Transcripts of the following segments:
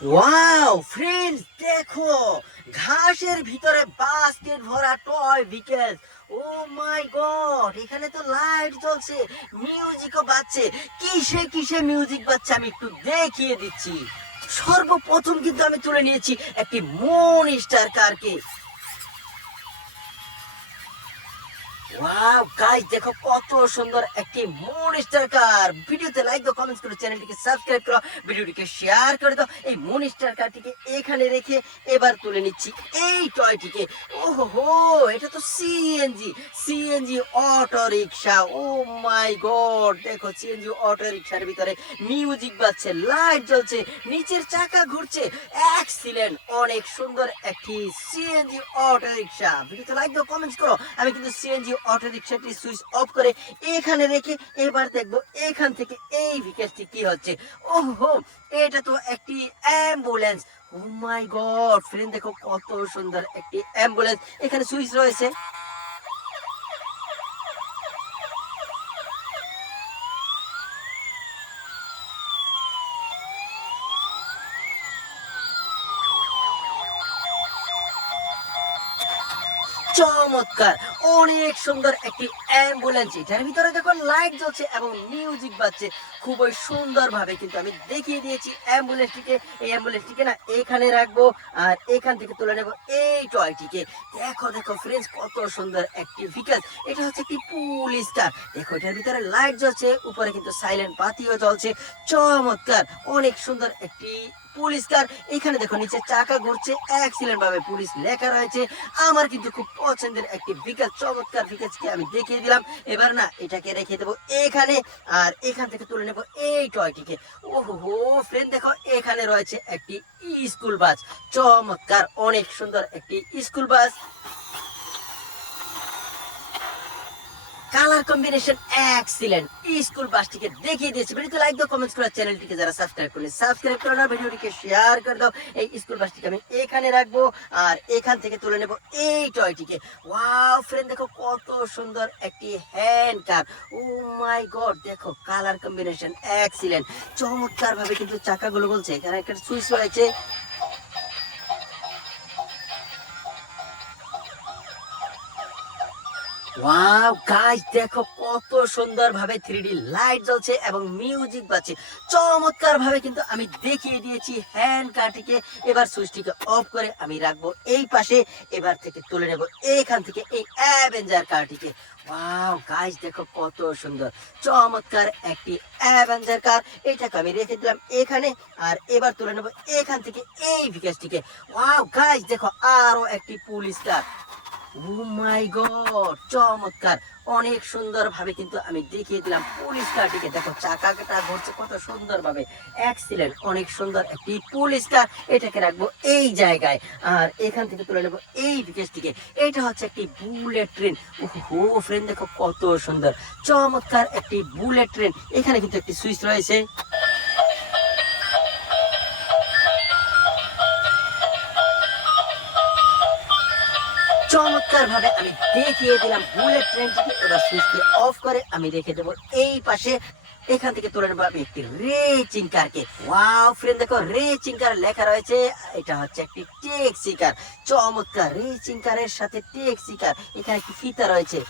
Wow friends, দেখো ঘাসের ভিতরে বাস্কেট ভরা টয় ভিকেল। ও মাই গড, এখানে তো লাইট জ্বলছে, মিউজিকও বাজছে। কিসে কিসে মিউজিক বাজছে আমি একটু দেখিয়ে দিচ্ছি। সর্বপ্রথম কিন্তু আমি তুলে নিয়েছি একটি মুন স্টার কারকে। ওয়াও গাইস, দেখো কত সুন্দর একটি মুন স্টার কার। ভিডিওতে লাইক দাও, কমেন্টস করো, চ্যানেলটিকে সাবস্ক্রাইব করো, ভিডিওটিকে শেয়ার করে দাও। এই মুন স্টার কারটিকে এখানে রেখে এবার তুলে নিচ্ছি এই টয়টিকে। ওহো, এটা তো সিএনজি অটো রিকশা। ও মাই গড, দেখো সিএনজি অটো রিকশার ভিতরে মিউজিক বাজছে, লাইট জ্বলছে, নিচের চাকা ঘুরছে। এক্সিলেন্ট, অনেক সুন্দর একটি সিএনজি অটো রিকশা। ভিডিওতে লাইক দাও, কমেন্টস করো। আমি কিন্তু সিএনজি অটো রিকশাটি সুইচ অফ করে এখানে রেখে এবার দেখবো এখান থেকে এই ভিকেলটি কি হচ্ছে। ওহো, এটা তো একটি অ্যাম্বুলেন্স। ও মাই গড ফ্রেন্ড, দেখো কত সুন্দর একটি অ্যাম্বুলেন্স। এখানে সুইচ রয়েছে। চমৎকার, অনেক সুন্দর একটি অ্যাম্বুলেন্স। এটার ভিতরে দেখো লাইট জ্বলছে এবং মিউজিক বাজছে। খুবই সুন্দর ভাবে কিন্তু আমি দেখিয়ে দিয়েছি অ্যাম্বুলেন্সটিকে। এই অ্যাম্বুলেন্সটিকে না এখানে রাখবো আর এখান থেকে তুলে নেবো এই টয়টিকে। দেখো দেখো ফ্রেন্ডস, কত সুন্দর একটি ভিকেল। এটা হচ্ছে একটি পুলিশ কার। দেখো এটার ভিতরে লাইট জ্বলছে, উপরে কিন্তু সাইলেন্ট বাতিও জ্বলছে। চমৎকার, অনেক সুন্দর একটি পুলিশ কার। এখানে দেখো নিচে চাকা ঘুরছে, এক্সিলেন্ট ভাবে পুলিশ লেখা রয়েছে। আমার কিন্তু খুব পছন্দের একটি ভিকেল, চমৎকার ভিকেলকে আমি দেখিয়ে দিলাম। এবার না এটাকে রেখে দেবো এখানে আর এখান থেকে তুলে নেবো এই টয়টিকে। ওহো ফ্রেন্ড, দেখো এখানে রয়েছে একটি স্কুল বাস। চমৎকার, অনেক সুন্দর একটি school bus. Colour combination excellent. School বাসটিকে দেখিয়ে দিয়েছি। ভিডিওতে লাইক দাও, কমেন্টস করো, চ্যানেলটিকে যারা সাবস্ক্রাইব করলে সাবস্ক্রাইব করো না, ভিডিওটিকে শেয়ার করে দাও। এই স্কুল বাসটিকে আমি এখানে রাখবো আর এখান থেকে তুলে নেব এই টয়টিকে। ওয়াও ফ্রেন্ড, দেখো কত সুন্দর একটি হ্যান্ড কার। ও মাই গড, দেখো কালার কম্বিনেশন এক্সিলেন্ট। চমৎকার ভাবে কিন্তু চাকাগুলো বলছে। এখানে একটা সুইচ রয়েছে। ওয়াও গাইস, দেখো কত সুন্দর ভাবে 3D লাইট জ্বলছে এবং মিউজিক বাজছে। চমৎকার ভাবে কিন্তু আমি দেখিয়ে দিয়েছি হ্যান্ড কারটিকে। এবার সুইচটিকে অফ করে আমি রাখবো এই পাশে। এবার থেকে তুলে নেব এখান থেকে এই অ্যাভেঞ্জার কারটিকে। ওয়াও গাইস, দেখো কত সুন্দর চমৎকার একটি অ্যাভেঞ্জার কার। এটাকে আমি রেখে দিলাম এখানে আর এবার তুলে নেব এখান থেকে এই ভিকেসটিকে। ওয়াও গাইস, দেখো আরো একটি পুলিশ কার। ও মাই গড, চমৎকার, অনেক সুন্দর ভাবে কিন্তু আমি দেখিয়ে দিলাম পুলিশ কারটিকে। দেখো চাকাটা ঘুরছে কত সুন্দর ভাবে। এক্সিলেন্ট, অনেক সুন্দর একটি পুলিশ কার। এটাকে রাখবো এই জায়গায় আর এখান থেকে তুলে নেবো এই ভিকেসটিকে। এটা হচ্ছে একটি বুলেট ট্রেন। ওহো ফ্রেন্ড, দেখো কত সুন্দর চমৎকার একটি বুলেট ট্রেন। এখানে কিন্তু একটি সুইচ রয়েছে। চমৎকার ভাবে আমি দেখিয়ে দিলাম বুলেট ট্রেনটিকে। এবার সুইচটি অফ করে আমি রেখে দেবো এই পাশে। এখান থেকে তুলে নেবো আমি একটি রেচিং কারকে। ওয়াও ফ্রেন্ড, দেখো রেচিং কার লেখা রয়েছে। এটা হচ্ছে একটি ট্যাক্সি কার। চমৎকার, রেচিং কারের সাথে ট্যাক্সি কার। এখানে একটি ফিতা রয়েছে।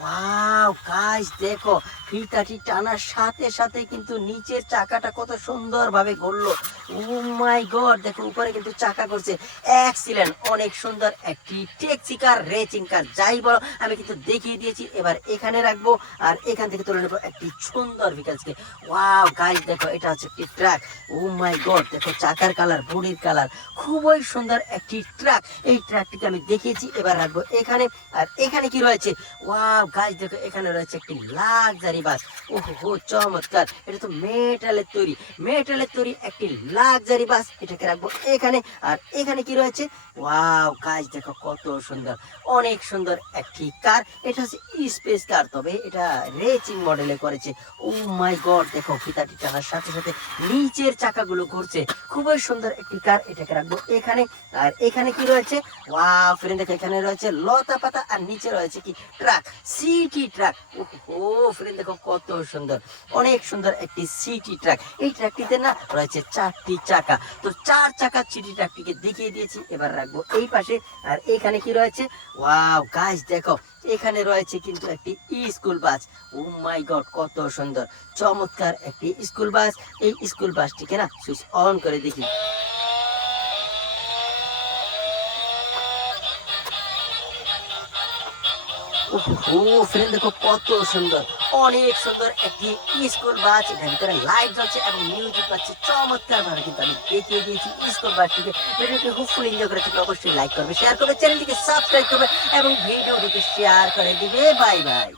ওয়াও গাইস, দেখো ফিতাটি টানার সাথে সাথে কিন্তু নিচের চাকাটা কত সুন্দর ভাবে ঘুরলো। ও মাই গড, দেখো উপরে কিন্তু চাকা করছে। এক্সিলেন্ট, অনেক সুন্দর একটি ট্যাক্সি কার, রেচিং কার যাই বলো আমি কিন্তু দেখিয়ে দিয়েছি। এবার এখানে রাখবো আর এখান থেকে তুলে নেবো একটি সুন্দর ভিকেলসকে। ওয়াও গাইস, দেখো এটা হচ্ছে একটি ট্রাক। ও মাই গড, দেখো চাকার কালার, বডির কালার, খুবই সুন্দর একটি ট্রাক। এই ট্রাকটিকে আমি দেখিয়েছি। এবার রাখবো এখানে আর এখানে কি রয়েছে। ওয়াও গাইস, দেখো এখানে রয়েছে একটি লাক্সারি বাস। ওহো চমৎকার, এটা তো মেটালের তৈরি একটি লাক্সারি বাস। এটাকে রাখবো এখানে আর এখানে কি রয়েছে। ওয়াও গাইস, দেখো কত সুন্দর, অনেক সুন্দর একটি কার। এটা হচ্ছে স্পেস কার, তবে এটা রেচিং মডেলে করেছে। ও মাই গড, দেখো ফিতাটি টানার সাথে সাথে নিচের চাকাগুলো ঘুরছে। খুবই সুন্দর একটি কার। এটাকে রাখবো এখানে আর এখানে কি রয়েছে। ওয়াও ফ্রেন্ড, দেখো এখানে রয়েছে লতা পাতা আর নিচে রয়েছে কি ট্রাক। City truck. ও ফ্রেন্ড দেখো কত সুন্দর, অনেক সুন্দর একটি সিটি ট্রাক। এই ট্রাকটিতে না রয়েছে 4টি চাকা। তো 4 চাকার সিটি ট্রাকটিকে দেখিয়ে দিয়েছি, এবার রাখবো এই পাশে। আর এখানে কি রয়েছে, ওয়াও গাইস দেখো, এখানে রয়েছে কিন্তু একটি স্কুল বাস। ও মাই গড কত সুন্দর, চমৎকার একটি স্কুল বাস। এই স্কুল বাসটিকে না সুইচ অন করে দেখি। ও ফ্রেন্ড দেখো কত সুন্দর, অনেক সুন্দর একটি স্কুল বাস। এটার ভিতরে লাইট জ্বলছে এবং মিউজিক পাচ্ছে চমৎকার ভাবে কিন্তু আমি দেখিয়ে দিয়েছি স্কুল বাসটিকে। ভিডিওটি হোপফুলি এনজয় করে থাকলে অবশ্যই লাইক করবে, শেয়ার করবে, চ্যানেলটিকে সাবস্ক্রাইব করবে এবং ভিডিওটিকে শেয়ার করে দিবে। Bye bye.